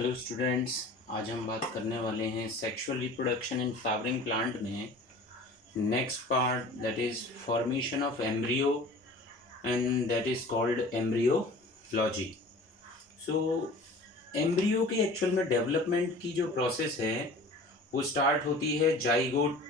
Hello students, आज हम बात करने वाले हैं sexual reproduction in flowering plant में next part that is formation of embryo and that is called embryology. So embryo के एक्चुअल में डेवलपमेंट की जो प्रोसेस है वो स्टार्ट होती है जाइगोट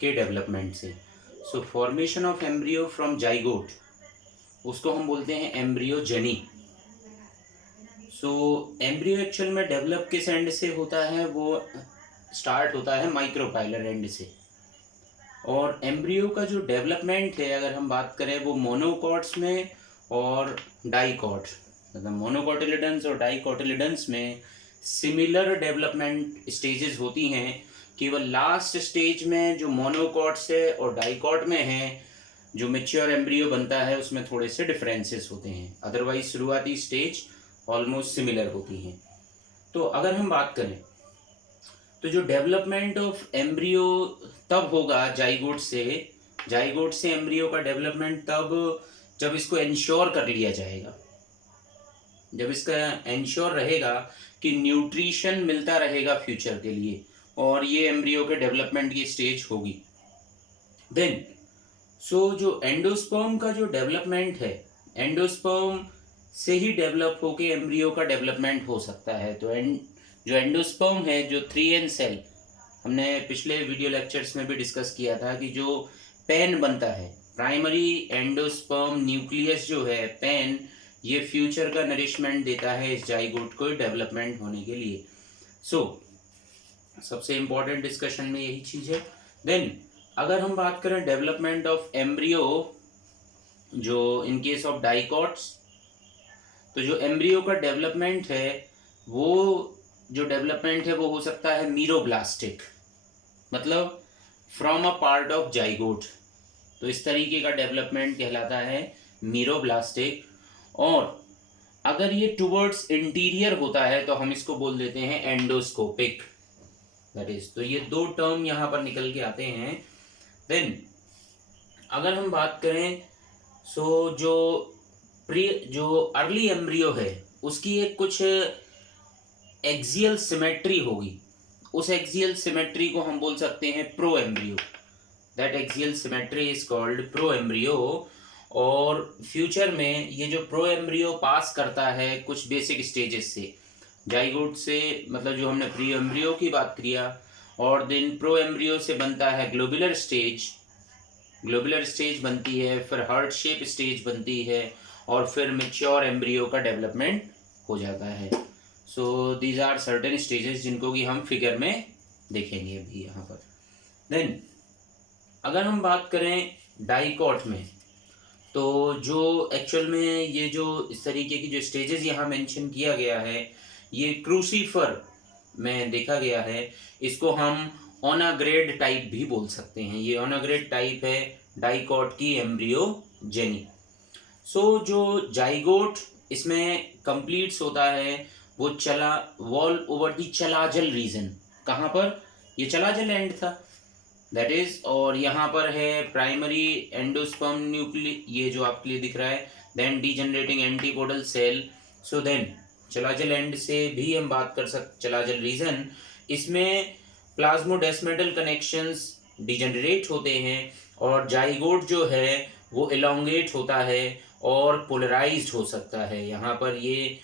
के डेवलपमेंट से। सो formation of embryo from zygote उसको हम बोलते हैं एम्ब्रियोजेनी। सो एम्ब्रियो एक्चुअल में डेवलप किस एंड से होता है, वो स्टार्ट होता है माइक्रोपाइलर एंड से। और एम्ब्रियो का जो डेवलपमेंट है अगर हम बात करें वो मोनोकॉट्स में और डाइकॉट, मतलब मोनोकॉटिलिडन्स और डाइकॉटिलिडन्स में सिमिलर डेवलपमेंट स्टेजेस होती हैं। केवल लास्ट स्टेज में जो मोनोकॉट्स है और डाइकॉट में है जो मेच्योर एम्ब्रियो बनता है उसमें थोड़े से डिफरेंसेस होते हैं, अदरवाइज शुरुआती स्टेज ऑलमोस्ट सिमिलर होती हैं। तो अगर हम बात करें तो जो डेवलपमेंट ऑफ एम्ब्रियो तब होगा जाइगोट से एम्ब्रियो का डेवलपमेंट तब जब इसको इंश्योर कर लिया जाएगा, जब इसका इंश्योर रहेगा कि न्यूट्रिशन मिलता रहेगा फ्यूचर के लिए, और ये एम्ब्रियो के डेवलपमेंट की स्टेज होगी। देन जो एंडोस्पर्म का जो डेवलपमेंट है, एंडोस्पर्म से ही डेवलप होके एम्ब्रियो का डेवलपमेंट हो सकता है। तो जो एंडोस्पर्म है, जो 3N सेल, हमने पिछले वीडियो लेक्चर्स में भी डिस्कस किया था कि जो पेन बनता है, प्राइमरी एंडोस्पर्म न्यूक्लियस जो है पेन, ये फ्यूचर का नरिशमेंट देता है इस जाइगोट को डेवलपमेंट होने के लिए। सबसे इंपॉर्टेंट डिस्कशन में यही चीज है। देन अगर हम बात करें डेवलपमेंट ऑफ एम्ब्रियो जो इन केस ऑफ डाइकॉट्स, तो जो एम्ब्रियो का डेवलपमेंट है वो हो सकता है मीरोब्लास्टिक, मतलब from a part of zygote. तो इस तरीके का डेवलपमेंट कहलाता है मीरोब्लास्टिक। और अगर ये टुवर्ड्स इंटीरियर होता है तो हम इसको बोल देते हैं एंडोस्कोपिक, दैट इज। तो ये दो टर्म यहाँ पर निकल के आते हैं। देन अगर हम बात करें जो अर्ली एम्ब्रियो है उसकी एक कुछ एक्सियल सिमेट्री होगी, उस एक्सियल सिमेट्री को हम बोल सकते हैं pro embryo. That axial symmetry is called pro embryo. और फ्यूचर में ये जो प्रो एम्ब्रियो पास करता है कुछ बेसिक स्टेजेस से, जाइगोट से, मतलब जो हमने प्री एम्ब्रियो की बात किया, और देन प्रो एम्ब्रियो से बनता है ग्लोबुलर स्टेज बनती है, फिर हार्ट शेप स्टेज बनती है, और फिर मैच्योर एम्ब्रियो का डेवलपमेंट हो जाता है। So these are certain stages जिनको कि हम फिगर में देखेंगे अभी यहाँ पर। देन अगर हम बात करें डाइकॉट में, तो जो एक्चुअल में ये जो इस तरीके की जो स्टेजेस यहाँ मेंशन किया गया है ये क्रूसीफर में देखा गया है। इसको हम ओनाग्रेड टाइप भी बोल सकते हैं। ये ओनाग्रेड टाइप है डाइकॉट की एम्ब्रियोजेनी। जो जाइगोट इसमें कंप्लीट्स होता है वो wall over the chalazal region. कहाँ पर? ये चलाजल एंड था, दैट इज। और यहाँ पर है प्राइमरी एंडोस्पर्म न्यूक्ली, ये जो आपके लिए दिख रहा है, then degenerating antipodal cell. Then chalazal end से भी हम बात कर सकते, चलाजल रीजन, इसमें प्लाज्मोडेस्मेटल कनेक्शंस डिजनरेट होते हैं, और जाइगोट जो है वो एलोंगेट होता है और पोलराइज्ड हो सकता है। यहाँ पर ये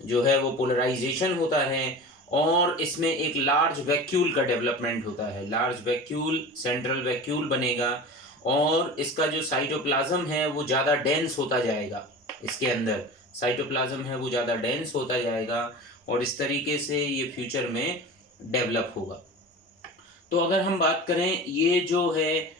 जो है वो पोलराइजेशन होता है, और इसमें एक लार्ज वैक्यूल का डेवलपमेंट होता है। लार्ज वैक्यूल, सेंट्रल वैक्यूल बनेगा, और इसका जो साइटोप्लाज्म है वो ज़्यादा डेंस होता जाएगा। इसके अंदर साइटोप्लाज्म है वो ज़्यादा डेंस होता जाएगा, और इस तरीके से ये फ्यूचर में डेवलप होगा। तो अगर हम बात करें, ये जो है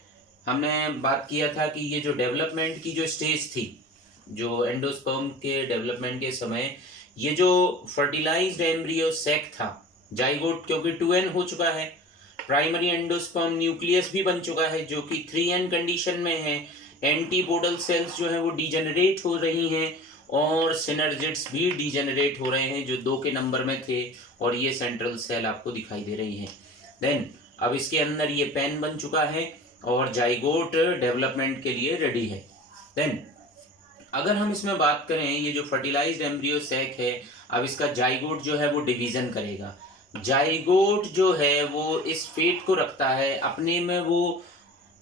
हमने बात किया था कि ये जो डेवलपमेंट की जो स्टेज थी, जो एंडोस्पर्म के डेवलपमेंट के समय, ये जो फर्टिलाइज्ड एम्ब्रियो सैक था, जाइगोट क्योंकि 2N हो चुका है, प्राइमरी एंडोस्पर्म न्यूक्लियस भी बन चुका है जो कि 3N कंडीशन में है, एंटीपोडल सेल्स जो है वो डीजेनरेट हो रही हैं, और सिनर्जिड्स भी डीजेनरेट हो रहे हैं जो 2 के नंबर में थे, और ये सेंट्रल सेल आपको दिखाई दे रही है। देन अब इसके अंदर ये पेन बन चुका है और जाइगोट डेवलपमेंट के लिए रेडी है। देन अगर हम इसमें बात करें, ये जो फर्टिलाइज्ड एम्ब्रियो सैक है, अब इसका जाइगोट जो है वो डिवीजन करेगा। जाइगोट जो है वो इस फेट को रखता है अपने में, वो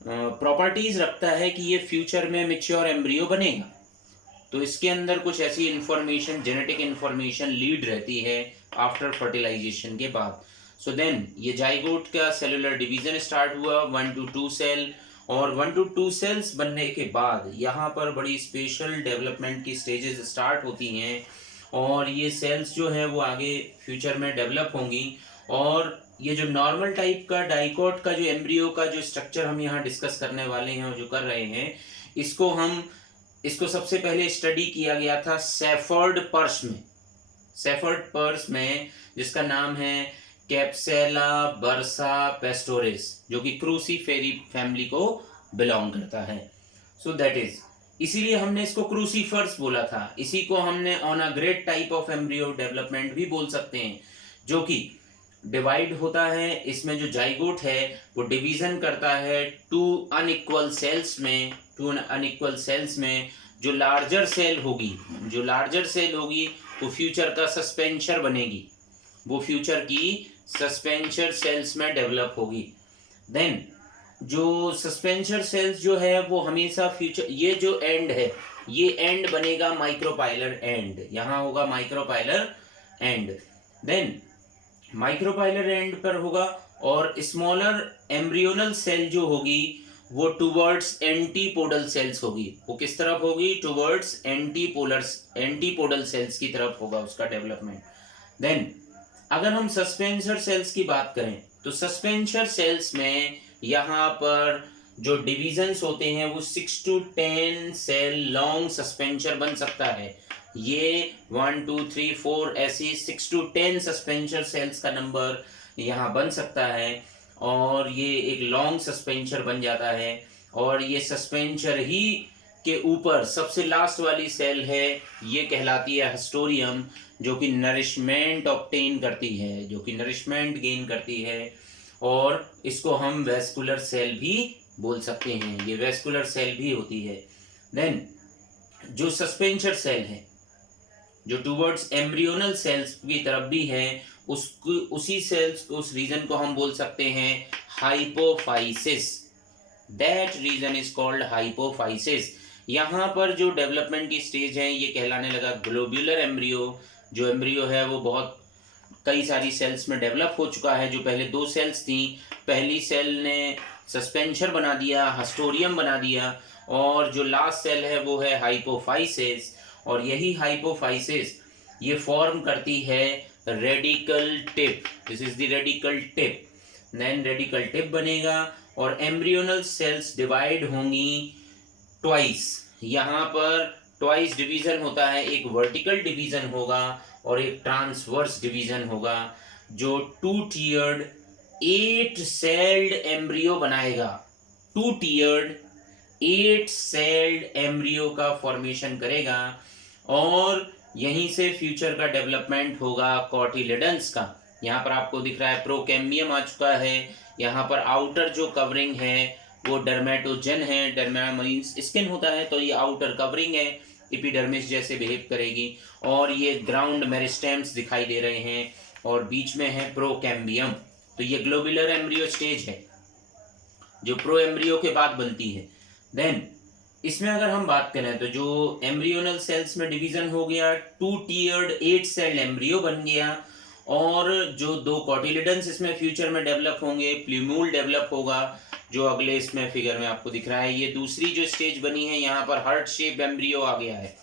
प्रॉपर्टीज रखता है कि ये फ्यूचर में मैच्योर एम्ब्रियो बनेगा। तो इसके अंदर कुछ ऐसी इंफॉर्मेशन, जेनेटिक इंफॉर्मेशन लीड रहती है आफ्टर फर्टिलाइजेशन के बाद। सो देन ये जाइगोट का सेलुलर डिवीजन स्टार्ट हुआ, 1 to 2 सेल, और 1 to 2 सेल्स बनने के बाद यहाँ पर बड़ी स्पेशल डेवलपमेंट की स्टेजेस स्टार्ट होती हैं, और ये सेल्स जो है वो आगे फ्यूचर में डेवलप होंगी। और ये जो नॉर्मल टाइप का डाइकोट का जो एम्ब्रियो का जो स्ट्रक्चर हम यहाँ डिस्कस करने वाले हैं और जो कर रहे हैं, इसको सबसे पहले स्टडी किया गया था सेफर्ड पर्स में। सेफर्ड पर्स में जिसका नाम है कैप्सेला बर्सा पेस्टोरिस, जो कि क्रूसीफेरी फैमिली को बिलोंग करता है। सो दैट इज, इसीलिए हमने इसको क्रूसीफर्स बोला था। इसी को हमने on a great type of embryo development भी बोल सकते हैं, जो कि डिवाइड होता है। इसमें जो जाइगोट है वो डिवीजन करता है टू अनइक्वल सेल्स में। जो लार्जर सेल होगी वो फ्यूचर का सस्पेंशर बनेगी, वो फ्यूचर की सस्पेंशर सेल्स में डेवलप होगी। देन जो सस्पेंशर सेल्स जो है वो हमेशा फ्यूचर, ये जो एंड है ये एंड बनेगा माइक्रोपाइलर एंड, यहाँ होगा micropylar end. Then micropylar end पर होगा, और स्मॉलर एम्ब्रियोनल सेल जो होगी वो टुवर्ड्स एंटीपोडल सेल्स होगी। वो किस तरफ होगी? टुवर्ड्स एंटीपोडल सेल्स की तरफ होगा उसका डेवलपमेंट। देन अगर हम सस्पेंसर सेल्स की बात करें तो सस्पेंसर सेल्स में यहाँ पर जो डिविजन्स होते हैं वो 6 to 10 सेल लॉन्ग सस्पेंसर बन सकता है। ये 1 2 3 4 ऐसी 6 to 10 सस्पेंसर सेल्स का नंबर यहाँ बन सकता है, और ये एक लॉन्ग सस्पेंसर बन जाता है। और ये सस्पेंसर ही के ऊपर सबसे लास्ट वाली सेल है, ये कहलाती है हस्टोरियम, जो कि नरिशमेंट ऑब्टेन करती है, जो कि नरिशमेंट गेन करती है। और इसको हम वेस्कुलर सेल भी बोल सकते हैं, ये वेस्कुलर सेल भी होती है। देन जो सस्पेंसर सेल है जो टुवर्ड्स एम्ब्रियोनल सेल्स की तरफ भी है, उसी सेल्स को, उस रीजन को हम बोल सकते हैं hypophysis. That region is called hypophysis. यहाँ पर जो डेवलपमेंट की स्टेज है ये कहलाने लगा ग्लोब्यूलर एम्ब्रियो। जो एम्ब्रियो है वो बहुत कई सारी सेल्स में डेवलप हो चुका है। जो पहले 2 सेल्स थी, पहली सेल ने सस्पेंसर बना दिया, हस्टोरियम बना दिया, और जो लास्ट सेल है वो है हाइपोफाइसिस। और यही हाइपोफाइसिस ये फॉर्म करती है radicle tip. This is the radicle tip. Then radicle tip बनेगा और एम्ब्रियोनल सेल्स डिवाइड होंगी ट्वाइस। यहाँ पर ट्वाइस डिवीजन होता है, एक वर्टिकल डिवीजन होगा और एक ट्रांसवर्स डिवीजन होगा, जो 2 tiered 8 सेल्ड एम्ब्रियो बनाएगा। 2 tiered 8 सेल्ड एम्ब्रियो का फॉर्मेशन करेगा, और यहीं से फ्यूचर का डेवलपमेंट होगा कॉटिलिडन्स का। यहाँ पर आपको दिख रहा है प्रोकैम्बियम आ चुका है। यहाँ पर आउटर जो कवरिंग है वो डर्मेटोजन है, डर्मेटोमरीन स्किन होता है तो ये आउटर कवरिंग है, एपिडर्मिस जैसे बिहेव करेगी। और ये ग्राउंड मेरिस्टेम्स दिखाई दे रहे हैं, और बीच में है प्रोकैम्बियम। तो ये ग्लोबुलर एम्ब्रियो स्टेज है जो प्रो एम्ब्रियो के बाद बनती है। देन इसमें अगर हम बात करें तो जो एम्ब्रियोनल सेल्स में डिवीजन हो गया, 2 tiered 8 सेल एम्ब्रियो बन गया, और जो 2 कॉटिलिडन्स इसमें फ्यूचर में डेवलप होंगे, प्ल्यूम्यूल डेवलप होगा, जो अगले इसमें फिगर में आपको दिख रहा है। ये दूसरी जो स्टेज बनी है, यहाँ पर हार्ट शेप एम्ब्रियो आ गया है,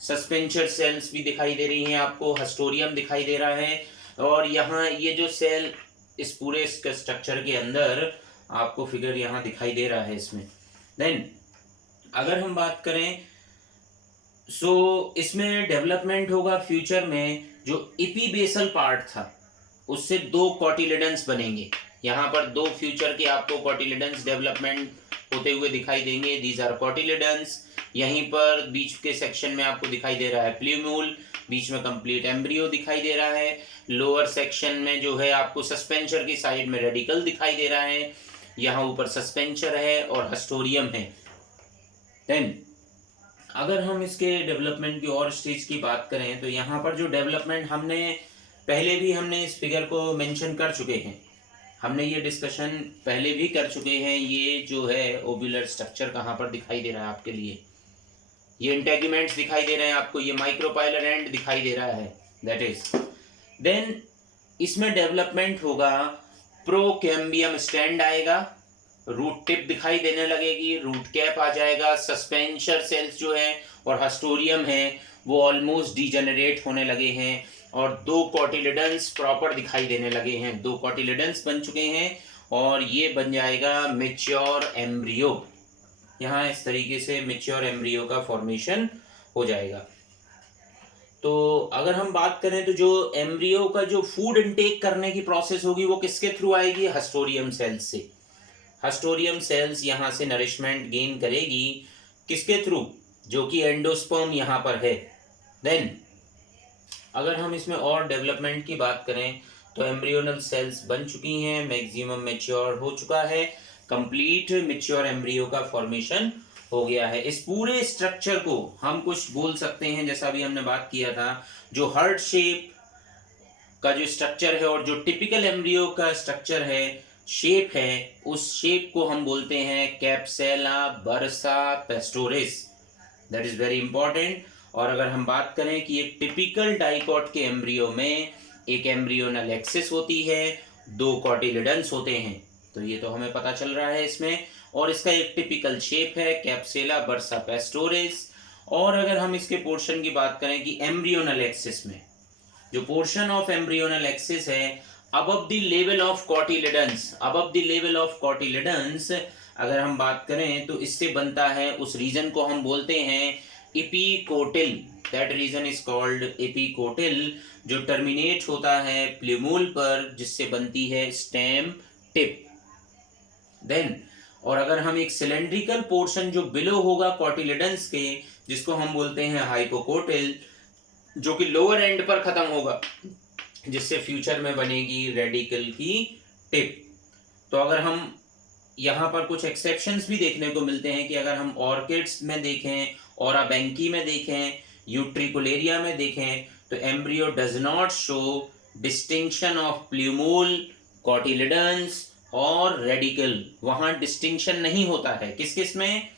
सस्पेंसर सेल्स भी दिखाई दे रही हैं आपको, हस्टोरियम दिखाई दे रहा है, और यहाँ ये जो सेल इस पूरे स्ट्रक्चर के अंदर आपको फिगर यहाँ दिखाई दे रहा है इसमें। देन अगर हम बात करें इसमें डेवलपमेंट होगा फ्यूचर में, जो एपीबेसल पार्ट था उससे 2 कॉटिलिडन्स बनेंगे। यहाँ पर 2 फ्यूचर के आपको कॉटिलिडन्स डेवलपमेंट होते हुए दिखाई देंगे। These are cotyledons. यहीं पर बीच के सेक्शन में आपको दिखाई दे रहा है प्ल्यूम्यूल, बीच में कंप्लीट एम्ब्रियो दिखाई दे रहा है। लोअर सेक्शन में जो है आपको सस्पेंसर की साइड में रेडिकल दिखाई दे रहा है, यहाँ ऊपर सस्पेंसर है और हस्टोरियम है। देन अगर हम इसके डेवलपमेंट की और स्टेज की बात करें तो यहाँ पर जो डेवलपमेंट हमने इस फिगर को मेंशन कर चुके हैं, हमने ये डिस्कशन पहले भी कर चुके हैं। ये जो है ओब्यूलर स्ट्रक्चर कहाँ पर दिखाई दे रहा है आपके लिए, ये इंटेगुमेंट्स दिखाई दे रहे हैं आपको, ये माइक्रोपाइलर एंड दिखाई दे रहा है, दैट इज देन इसमें डेवलपमेंट होगा, प्रोकैम्बियम स्टैंड आएगा, रूट टिप दिखाई देने लगेगी, रूट कैप आ जाएगा, सस्पेंशर सेल्स जो है और हस्टोरियम है वो ऑलमोस्ट डीजेनरेट होने लगे हैं, और दो कॉटिलिडन्स प्रॉपर दिखाई देने लगे हैं, दो कॉटिलिडन्स बन चुके हैं और ये बन जाएगा मैच्योर एम्ब्रियो। यहाँ इस तरीके से मैच्योर एम्ब्रियो का फॉर्मेशन हो जाएगा। तो अगर हम बात करें तो जो एम्ब्रियो का जो फूड इनटेक करने की प्रोसेस होगी वो किसके थ्रू आएगी, हस्टोरियम सेल्स से। हस्टोरियम सेल्स यहाँ से नरिशमेंट गेन करेगी किसके थ्रू, जो कि एंडोस्पर्म यहाँ पर है। देन अगर हम इसमें और डेवलपमेंट की बात करें तो एम्ब्रियोनल सेल्स बन चुकी हैं, मैक्सिमम मैच्योर हो चुका है, कंप्लीट मैच्योर एम्ब्रियो का फॉर्मेशन हो गया है। इस पूरे स्ट्रक्चर को हम कुछ बोल सकते हैं, जैसा अभी हमने बात किया था, जो हार्ट शेप का जो स्ट्रक्चर है और जो टिपिकल एम्ब्रियो का स्ट्रक्चर है, शेप है, उस शेप को हम बोलते हैं capsella bursa pastoris, that is very important. और अगर हम बात करें कि एक टिपिकल डाइकॉट के एम्ब्रियो में एक एम्ब्रियोनल एक्सिस होती है, दो कॉटिलिडन्स होते हैं, तो ये तो हमें पता चल रहा है इसमें, और इसका एक टिपिकल शेप है कैप्सेला बर्सा पेस्टोरिस। और अगर हम इसके पोर्शन की बात करें कि एम्ब्रियोनल एक्सिस में जो पोर्शन ऑफ एम्ब्रियोनल एक्सिस है above the level of cotyledons, above the level of cotyledons अगर हम बात करें तो इससे बनता है, उस रीजन को हम बोलते हैं epicotyl, that region is called epicotyl, जो टर्मिनेट होता है प्ल्यूमूल पर, जिससे बनती है स्टेम टिप। देन और अगर हम एक सिलेंड्रिकल पोर्शन जो बिलो होगा कॉटिलिडन्स के, जिसको हम बोलते हैं हाइपोकोटिल, जो कि लोअर एंड पर खत्म होगा, जिससे फ्यूचर में बनेगी रेडिकल की टिप। तो अगर हम यहाँ पर कुछ एक्सेप्शंस भी देखने को मिलते हैं कि अगर हम ऑर्किड्स में देखें, ओराबैंकी में देखें, यूट्रिकुलेरिया में देखें, तो embryo does not show distinction of प्ल्यूमूल, cotyledons और रेडिकल, वहाँ डिस्टिंक्शन नहीं होता है। किस किस में,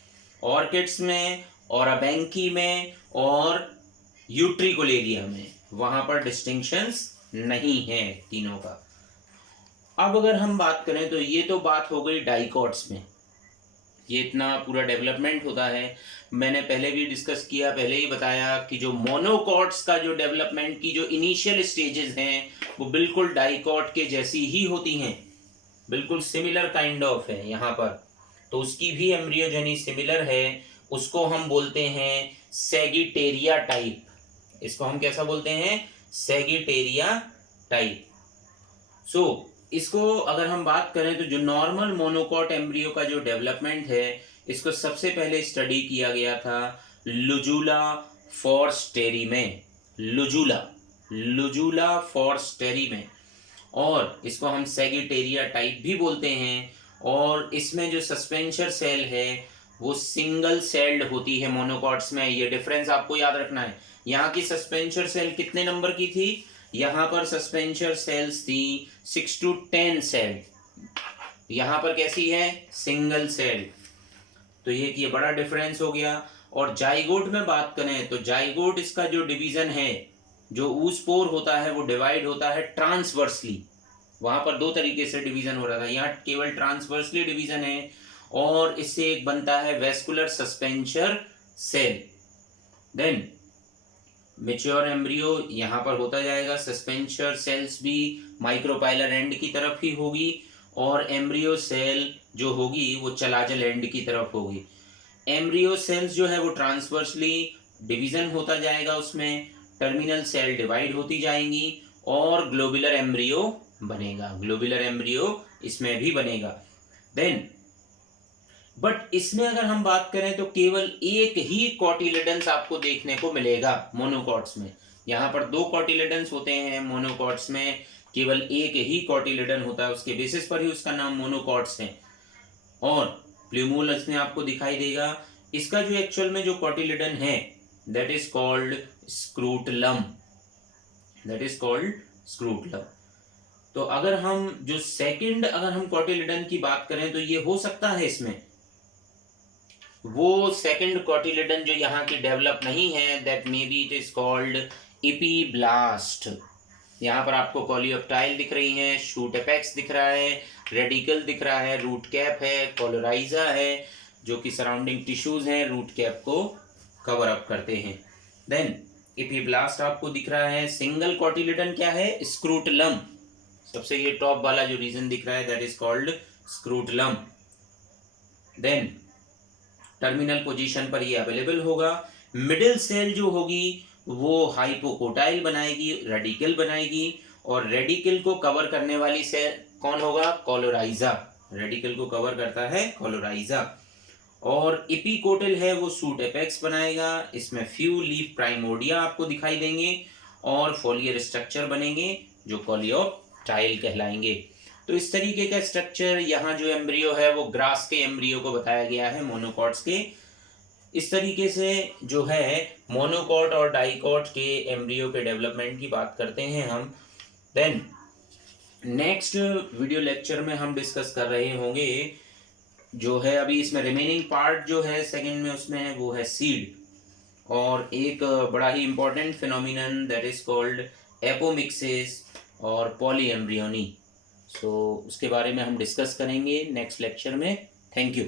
ऑर्किड्स में, ओराबैंकी में और यूट्रिकुलेरिया में, वहाँ पर डिस्टिंक्शंस नहीं है तीनों का। अब अगर हम बात करें तो ये तो बात हो गई डाइकॉट्स में, ये इतना पूरा डेवलपमेंट होता है। मैंने पहले भी डिस्कस किया, पहले ही बताया कि जो मोनोकॉट्स का जो डेवलपमेंट की जो इनिशियल स्टेजेस हैं वो बिल्कुल डाइकॉट के जैसी ही होती हैं, बिल्कुल सिमिलर काइंड ऑफ है यहाँ पर। तो उसकी भी एम्ब्रियोजेनी सिमिलर है, उसको हम बोलते हैं सैगिटेरिया टाइप। इसको हम कैसा बोलते हैं, सैगिटेरिया टाइप। सो इसको अगर हम बात करें तो जो नॉर्मल मोनोकॉट एम्ब्रियो का जो डेवलपमेंट है, इसको सबसे पहले स्टडी किया गया था लुजुला फॉर्स्टेरी में, लुजुला फॉर्स्टेरी में, और इसको हम सैगिटेरिया टाइप भी बोलते हैं। और इसमें जो सस्पेंशर सेल है वो सिंगल सेल्ड होती है मोनोकॉट्स में, ये डिफरेंस आपको याद रखना है। यहाँ की सस्पेंशर सेल कितने नंबर की थी, यहाँ पर सस्पेंशर सेल्स थी 6 to 10 सेल, यहाँ पर कैसी है, सिंगल सेल। तो ये बड़ा डिफरेंस हो गया। और जाइगोट में बात करें तो जाइगोट इसका जो डिवीजन है, जो ऊस्पोर होता है वो डिवाइड होता है ट्रांसवर्सली, वहां पर दो तरीके से डिवीजन हो रहा था, यहाँ केवल ट्रांसवर्सली डिवीजन है, और इससे एक बनता है vesicular suspensor cell. Then mature embryo यहाँ पर होता जाएगा, सस्पेंशर सेल्स भी माइक्रोपाइलर एंड की तरफ ही होगी, और एम्ब्रियो सेल जो होगी वो चलाजल एंड की तरफ होगी। एम्ब्रियो सेल्स जो है वो ट्रांसवर्सली डिवीजन होता जाएगा, उसमें टर्मिनल सेल डिवाइड होती जाएंगी और ग्लोबुलर एम्ब्रियो बनेगा, ग्लोबुलर एम्ब्रियो इसमें भी बनेगा। देन बट इसमें अगर हम बात करें तो केवल एक ही कॉटिलिडन्स आपको देखने को मिलेगा मोनोकॉट्स में। यहाँ पर दो कॉटिलिडन्स होते हैं, मोनोकॉट्स में केवल एक ही कॉटिलिडन होता है, उसके बेसिस पर ही उसका नाम मोनोकॉट्स है। और प्ल्यूमूल इसमें आपको दिखाई देगा, इसका जो एक्चुअल में जो कॉटिलिडन है that is called scutellum, that is called scutellum. तो अगर हम जो सेकंड अगर हम कॉटिलिडन की बात करें तो ये हो सकता है इसमें वो सेकंड कॉटिलिडन जो यहाँ की डेवलप नहीं है, that may be it is called epiblast. यहाँ पर आपको कॉलियोप्टाइल दिख रही हैं, शूट एपेक्स दिख रहा है, रेडिकल दिख रहा है, रूट कैप है, कोलोराइजा है, जो कि सराउंडिंग टिश्यूज हैं रूट कैप को कवर अप करते हैं। देन इपीब्लास्ट आपको दिख रहा है। सिंगल कॉटिलिडन क्या है? स्क्रूटलम। सबसे ये टॉप वाला जो रीजन दिख रहा है that is called scutellum. Then terminal position पर ये अवेलेबल होगा। मिडिल सेल जो होगी वो हाइपोकोटाइल बनाएगी, रेडिकल बनाएगी, और रेडिकल को कवर करने वाली सेल कौन होगा? कोलोराइजा। रेडिकल को कवर करता है कोलोराइजा। और इपीकोटल है वो सूट एपेक्स बनाएगा। इसमें फ्यू लीफ प्राइमोर्डिया आपको दिखाई देंगे और फोलियर स्ट्रक्चर बनेंगे जो कोलियोप्टाइल कहलाएंगे। तो इस तरीके का स्ट्रक्चर यहाँ जो एम्ब्रियो है वो ग्रास के एम्ब्रियो को बताया गया है, मोनोकॉट्स के। इस तरीके से जो है मोनोकॉट और डाइकॉट के एम्ब्रियो के डेवलपमेंट की बात करते हैं हम। देन नेक्स्ट वीडियो लेक्चर में हम डिस्कस कर रहे होंगे जो है अभी इसमें रिमेनिंग पार्ट जो है सेकंड में उसमें वो है सीड, और एक बड़ा ही important phenomenon that is called apomixis और पॉलीएम्ब्रियोनी। सो उसके बारे में हम डिस्कस करेंगे नेक्स्ट लेक्चर में। Thank you.